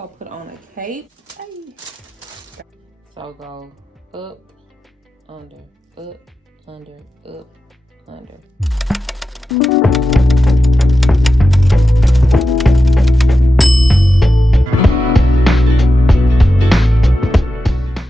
So put on a cape. Hey. So go up, under, up, under, up, under.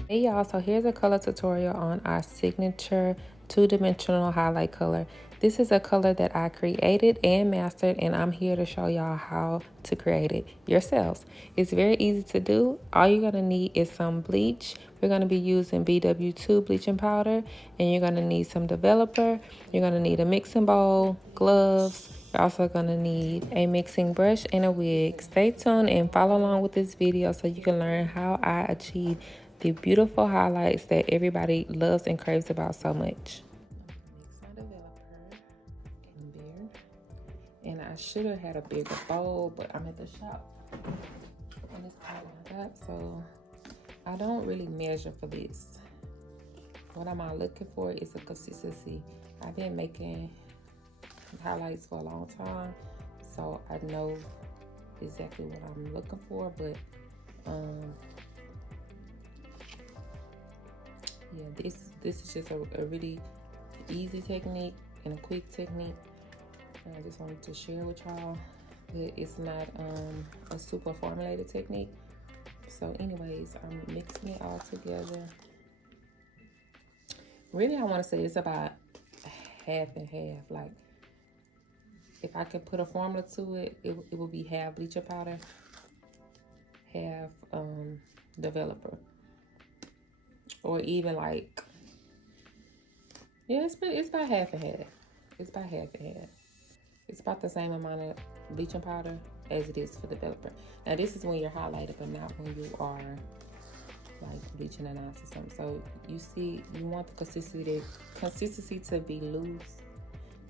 Hey y'all, so here's a color tutorial on our signature two-dimensional highlight color. This is a color that I created and mastered, and I'm here to show y'all how to create it yourselves. It's very easy to do. All you're gonna need is some bleach. We're gonna be using BW2 bleaching powder, and you're gonna need some developer. You're gonna need a mixing bowl, gloves. You're also gonna need a mixing brush and a wig. Stay tuned and follow along with this video so you can learn how I achieve the beautiful highlights that everybody loves and craves about so much. Mix my developer in there. And I should have had a bigger bowl, but I'm at the shop and it's all I got, so I don't really measure for this. What am I looking for is a consistency. I've been making highlights for a long time, so I know exactly what I'm looking for, but yeah, this is just a really easy technique and a quick technique. And I just wanted to share with y'all that it's not a super formulated technique. So anyways, I'm mixing it all together. Really, I want to say it's about half and half. Like, if I could put a formula to it, it would be half bleacher powder, half developer. Or even like, yeah, it's about half and half. It's about half and half. It's about the same amount of bleaching powder as it is for the developer. Now this is when you're highlighted, but not when you are like bleaching an ounce or something. So you see, you want the consistency to be loose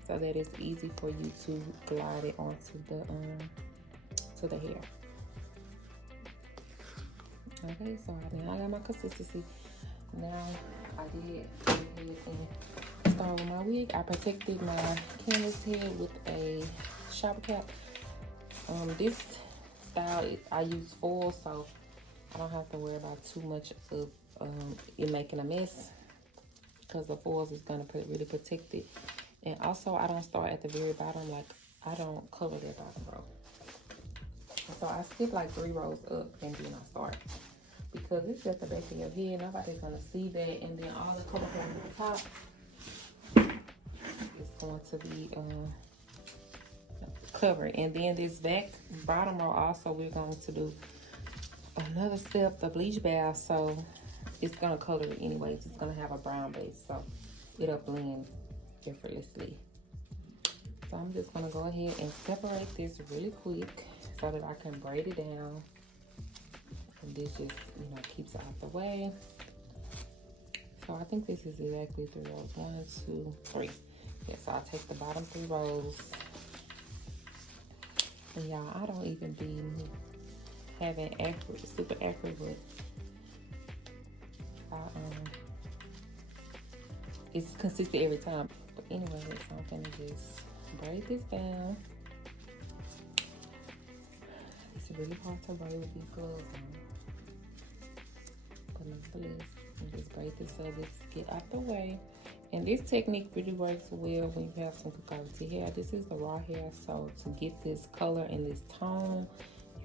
so that it's easy for you to glide it onto the hair. Okay, so now I got my consistency. Now I did go ahead and start with my wig. I protected my canvas head with a shower cap. This style, I use foil, so I don't have to worry about too much of it making a mess, because the foils is gonna really protect it. And also, I don't start at the very bottom. Like, I don't cover that bottom row. So I skip like 3 rows up and then I start, because it's at the back of your head. Nobody's gonna see that, and then all the color at the top is going to be covered. And then this bottom row also, we're going to do another step, the bleach bath. So it's gonna color it anyways. It's gonna have a brown base, so it'll blend effortlessly. So I'm just gonna go ahead and separate this really quick so that I can braid it down. And this just, keeps it out the way. So I think this is exactly 3 rows. 1, 2, 3. Yeah, so I'll take the bottom 3 rows. And y'all, I don't even be having super accurate, but it's consistent every time. But anyway, so I'm gonna just braid this down. It's really hard to braid with these gloves on, but nevertheless, and just braid this so this get out the way. And this technique really works well when you have some good quality hair. This is the raw hair, so to get this color and this tone,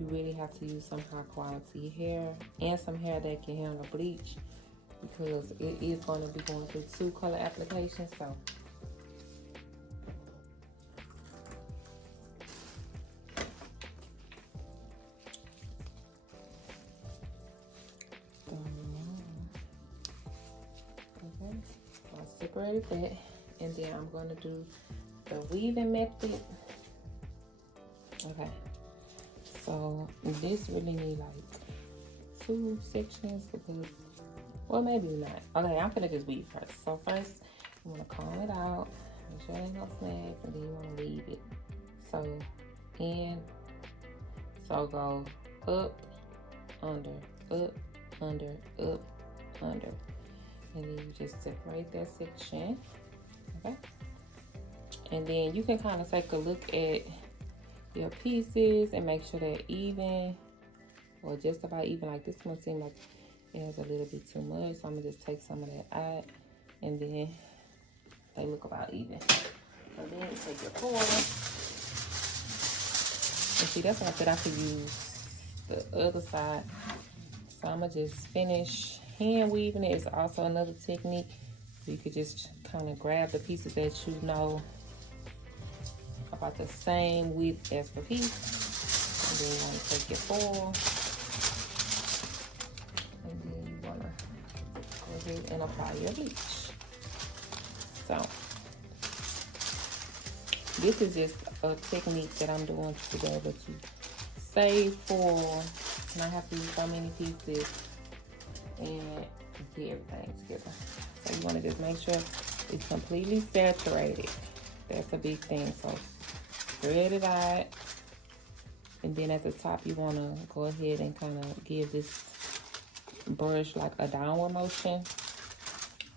you really have to use some high quality hair and some hair that can handle bleach, because it is going to be going through 2 color applications. So okay, so I separated that, and then I'm going to do the weaving method. Okay, so this really need like 2 sections, because, well, maybe not. Okay, I'm gonna just weave first. So first, you wanna comb it out, make sure there's no snags, and then you wanna weave it. So so go up, under, up, under, up, under. And then you just separate that section, okay? And then you can kind of take a look at your pieces and make sure they're even or just about even. Like this one seems like it has a little bit too much, so I'm gonna just take some of that out, and then they look about even. So then take your foil, and see that's why I said I could use the other side. So I'm gonna just finish hand weaving it. It's also another technique. You could just kind of grab the pieces that you know about the same width as the piece. And then you want to take your foil. And then you want to go ahead and apply your bleach. So this is just a technique that I'm doing to be able to save for, and I have to use so many pieces and get everything together. So you want to just make sure it's completely saturated. That's a big thing. So spread it out, and then at the top you want to go ahead and kind of give this brush like a downward motion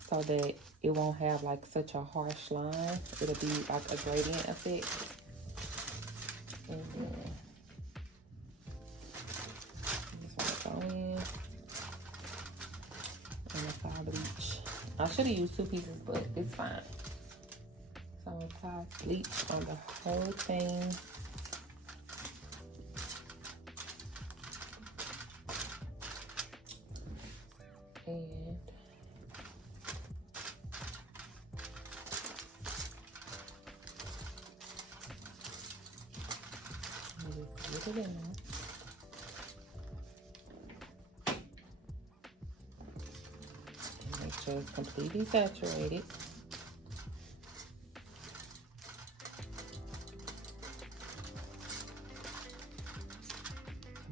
so that it won't have like such a harsh line. It'll be like a gradient effect. And then just want to go in and apply bleach. I should have used 2 pieces, but it's fine. So I'm apply bleach on the whole thing. And just get it in there. And make sure it's completely saturated.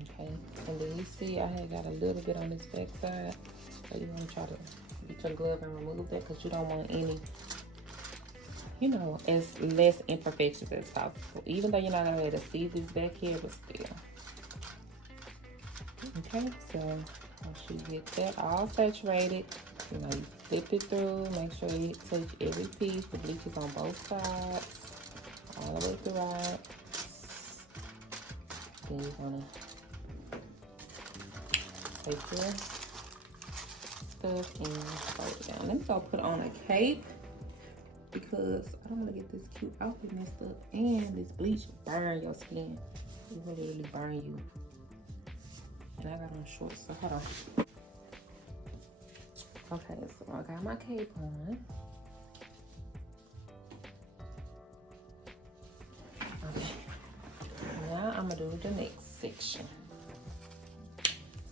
Okay, and then you see I had got a little bit on this back side. So you want to try to get your glove and remove that because you don't want any, you know, as less imperfections as possible. Even though you're not gonna be able to see this back here, but still. Okay, so once you get that all saturated, you know, you flip it through, make sure you touch every piece. The bleach is on both sides, all the way throughout. Then you wanna take your stuff and fold it down. Let me go put on a cape because I don't want to get this cute outfit messed up, and this bleach burn your skin. It really burn you. And I got on shorts, so hold on. Okay, so I got my cape on. Okay, now I'm gonna do the next section.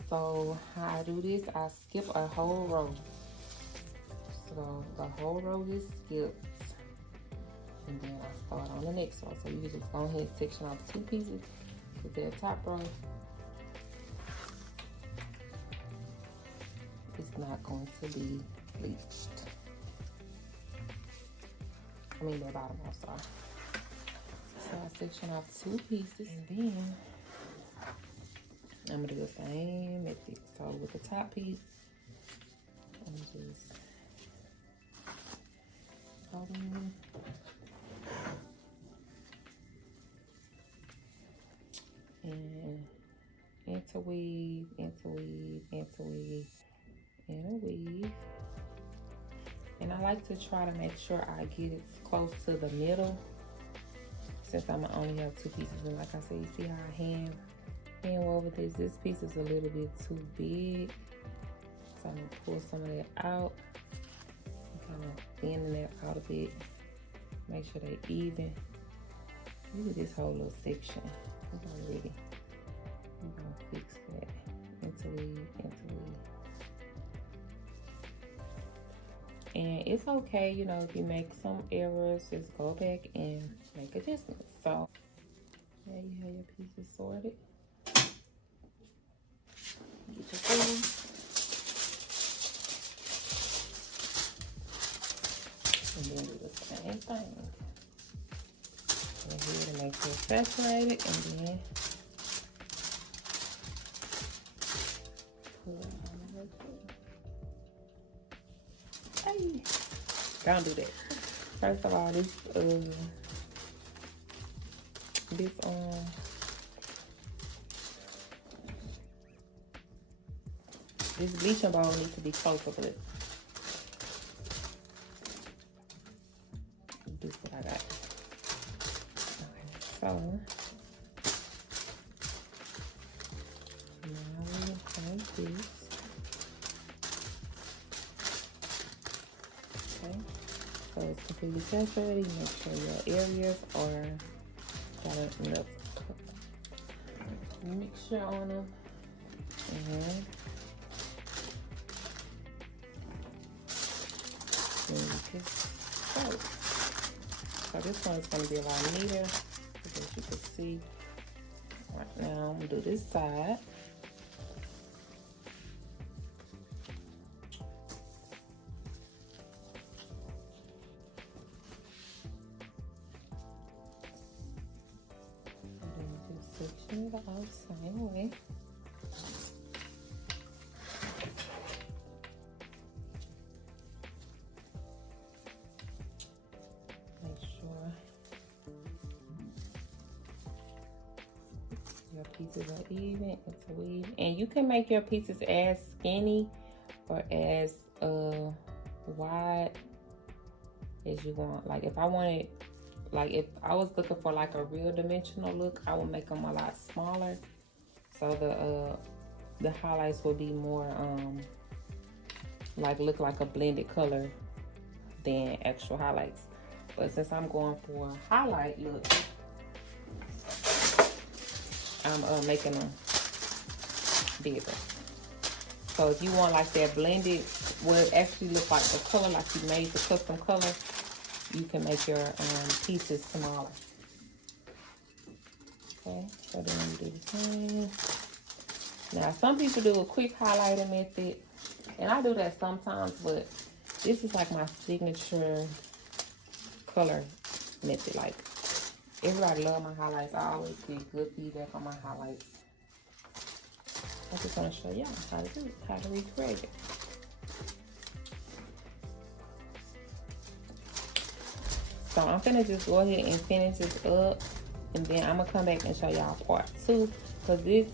So how I do this, I skip a whole row. So the whole row is skipped, and then I start on the next row. So you can just go ahead and section off 2 pieces with their top row. It's not going to be bleached. I mean the bottom row, sorry. So I section off 2 pieces, and then I'm gonna do the same method. So with the top piece, I'm just holding and interweave, interweave, interweave, interweave. And I like to try to make sure I get it close to the middle, since I'm gonna only have 2 pieces. And like I said, you see how I hand wove this. This piece is a little bit too big, so I'm gonna pull some of that out and kind of thinning that out a bit. Make sure they even. Look at this whole little section. We're gonna fix that. Interweave, interweave. And it's okay, you know, if you make some errors, just go back and make adjustments. So there you have your pieces sorted. Get your food. And then do the same thing. Go ahead and make sure it's saturated, and then pull it on the way through. Hey, don't do that. First of all, this This bleaching bowl needs to be closer, but this is what I got. Okay, so now we apply this. Okay, so it's completely saturated. Make sure your areas are got enough mixture on them. And so this one's going to be a lot neater, as you can see. Right now, I'm going to do this side. And then just section it out the same way. Your pieces are even, it's weave, and you can make your pieces as skinny or as wide as you want. Like if I wanted, like if I was looking for like a real dimensional look, I would make them a lot smaller, so the highlights will be more like look like a blended color than actual highlights. But since I'm going for a highlight look, I'm making them bigger. So if you want like that blended, where it actually looks like the color, like you made the custom color, you can make your pieces smaller. Okay, so then you do the same. Now some people do a quick highlighter method, and I do that sometimes, but this is like my signature color method. Like everybody love my highlights. I always get good feedback on my highlights. I just want to show y'all how to do it, how to recreate it. So I'm gonna just go ahead and finish this up, and then I'm gonna come back and show y'all part 2, because this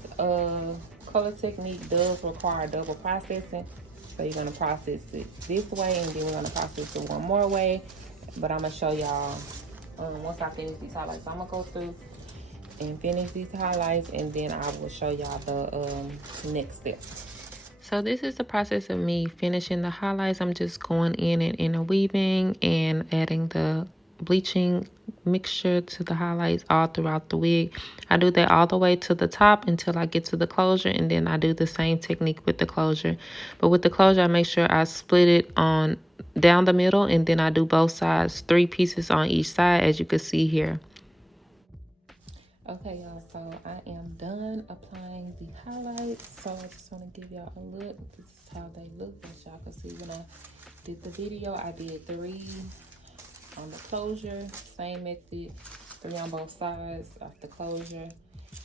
color technique does require double processing. So you're gonna process it this way, and then we're gonna process it one more way. But I'm gonna show y'all once I finish these highlights. I'm gonna go through and finish these highlights, and then I will show y'all the next step. So this is the process of me finishing the highlights. I'm just going in and interweaving and adding the bleaching mixture to the highlights all throughout the wig. I do that all the way to the top until I get to the closure, and then I do the same technique with the closure. But with the closure, I make sure I split it on down the middle, and then I do both sides, 3 pieces on each side, as you can see here. Okay, y'all, so I am done applying the highlights. So I just want to give y'all a look. This is how they look. As y'all can see, when I did the video, I did 3 on the closure, same method, 3 on both sides of the closure.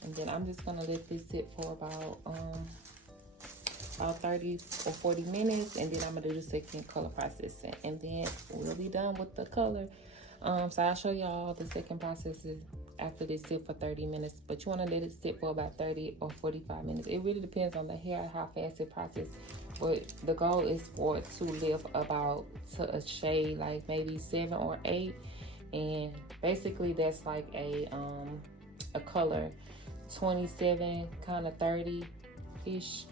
And then I'm just gonna let this sit for about 30 or 40 minutes, and then I'm gonna do the second color processing, and then we'll be done with the color. So I'll show y'all the second processes after this sit for 30 minutes, but you want to let it sit for about 30 or 45 minutes. It really depends on the hair, how fast it processes, but the goal is for it to lift about to a shade like maybe 7 or 8, and basically that's like a color 27 kind of 30 ish.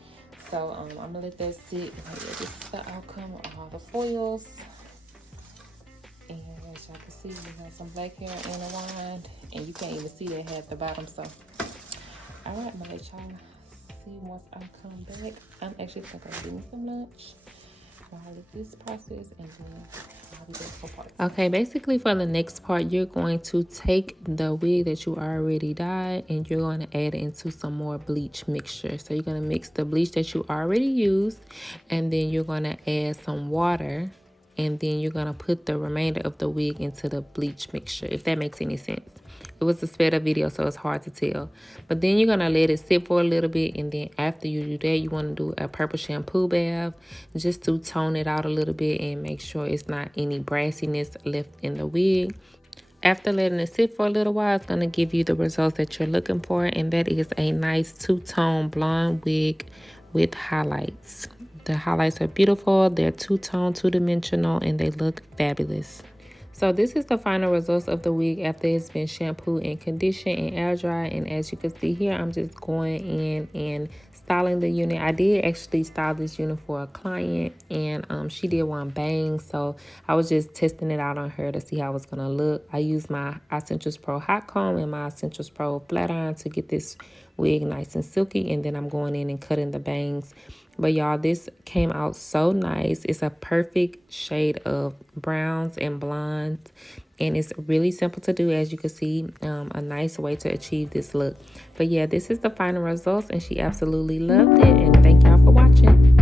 So I'm gonna let that sit. This is the outcome of all the foils. And as y'all can see, we have some black hair in the wand, and you can't even see that hair at the bottom. So, all right, I'm gonna let y'all see once I come back. I'm actually gonna go get me some lunch while I let this process, and then I'll be back for part 2. Okay, basically for the next part, you're going to take the wig that you already dyed, and you're going to add it into some more bleach mixture. So you're going to mix the bleach that you already used, and then you're going to add some water, and then you're going to put the remainder of the wig into the bleach mixture, if that makes any sense. It was a sped up video, so it's hard to tell. But then you're going to let it sit for a little bit, and then after you do that, you want to do a purple shampoo bath just to tone it out a little bit and make sure it's not any brassiness left in the wig. After letting it sit for a little while, it's going to give you the results that you're looking for, and that is a nice two-tone blonde wig with highlights. The highlights are beautiful. They're two-tone, two-dimensional, and they look fabulous. So this is the final results of the wig after it's been shampooed and conditioned and air dry. And as you can see here, I'm just going in and styling the unit. I did actually style this unit for a client, and she did want bangs, so I was just testing it out on her to see how it was gonna look. I used my Essentials Pro hot comb and my Essentials Pro flat iron to get this wig nice and silky, and then I'm going in and cutting the bangs. But y'all, this came out so nice. It's a perfect shade of browns and blondes, and it's really simple to do, as you can see. A nice way to achieve this look. But yeah, this is the final results, and she absolutely loved it. And thank y'all for watching.